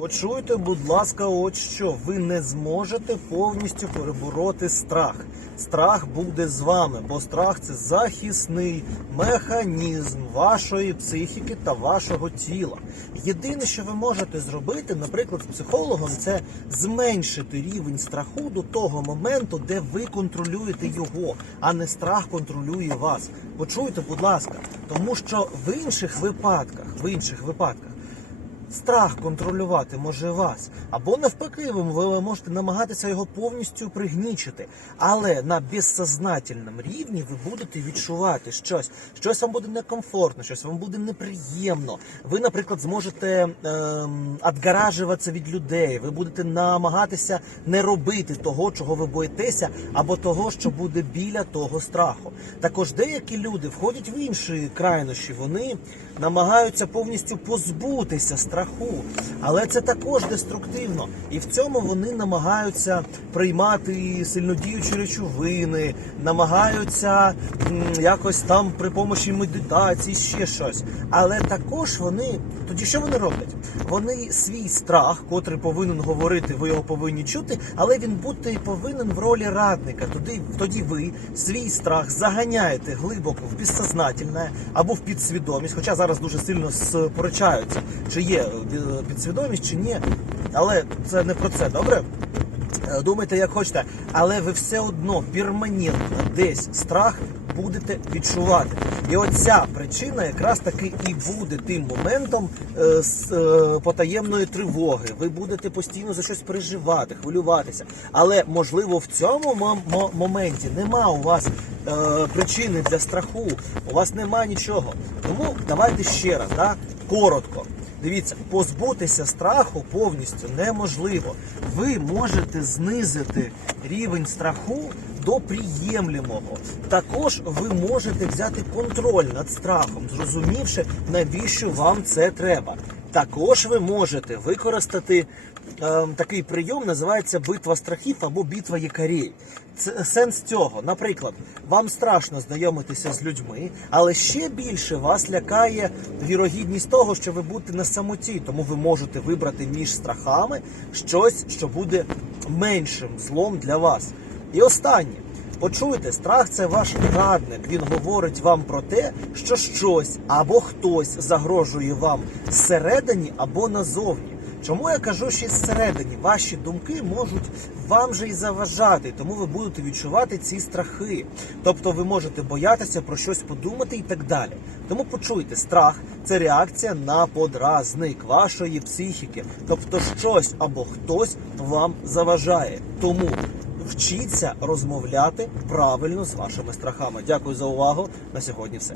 Почуйте, будь ласка, от що ви не зможете повністю перебороти страх. Страх буде з вами, бо страх це захисний механізм вашої психіки та вашого тіла. Єдине, що ви можете зробити, наприклад, з психологом, це зменшити рівень страху до того моменту, де ви контролюєте його, а не страх контролює вас. Почуйте, будь ласка, тому що в інших випадках, в інших випадках. Страх контролювати може вас, або навпаки, ви, можете намагатися його повністю пригнічити. Але на безсознательному рівні ви будете відчувати щось, щось вам буде некомфортно, щось вам буде неприємно. Ви, наприклад, зможете ем, відгаражуватися від людей. Ви будете намагатися не робити того, чого ви боїтеся, або того, що буде біля того страху. Також деякі люди входять в інші крайнощі. Вони намагаються повністю позбутися страху, але це також деструктивно, і в цьому вони намагаються приймати сильнодіючі речовини, намагаються якось там при помощі медитації ще щось. Але також вони тоді що вони роблять? Вони свій страх, котрий повинен говорити, ви його повинні чути, але він бути повинен в ролі радника. Тоді, тоді ви свій страх заганяєте глибоко в безсознательне або в підсвідомість. Хоча зараз дуже сильно сперечаються, чи є підсвідомість, чи ні. Але це не про це, добре? Е, Думайте, як хочете, але ви все одно перманентно десь страх будете відчувати. І оця причина якраз таки і буде тим моментом е, з е, потаємної тривоги. Ви будете постійно за щось переживати, хвилюватися. Але можливо в цьому мом- мо- моменті нема у вас е, причини для страху, у вас нема нічого. Тому давайте ще раз, да, коротко. Дивіться, позбутися страху повністю неможливо. Ви можете знизити рівень страху до приємлемого. Також ви можете взяти контроль над страхом, зрозумівши, навіщо вам це треба. Також ви можете використати е, такий прийом, називається битва страхів або битва якарей. Це сенс цього. Наприклад, вам страшно знайомитися з людьми, але ще більше вас лякає вірогідність того, що ви будете на самоті, тому ви можете вибрати між страхами щось, що буде меншим злом для вас. І останнє. Почуйте, страх це ваш радник. Він говорить вам про те, що щось або хтось загрожує вам зсередині або назовні. Чому я кажу, що зсередині ваші думки можуть вам же і заважати, тому ви будете відчувати ці страхи. Тобто ви можете боятися про щось подумати і так далі. Тому почуйте, страх це реакція на подразник вашої психіки. Тобто щось або хтось вам заважає. Тому вчіться розмовляти правильно з вашими страхами. Дякую за увагу. На сьогодні все.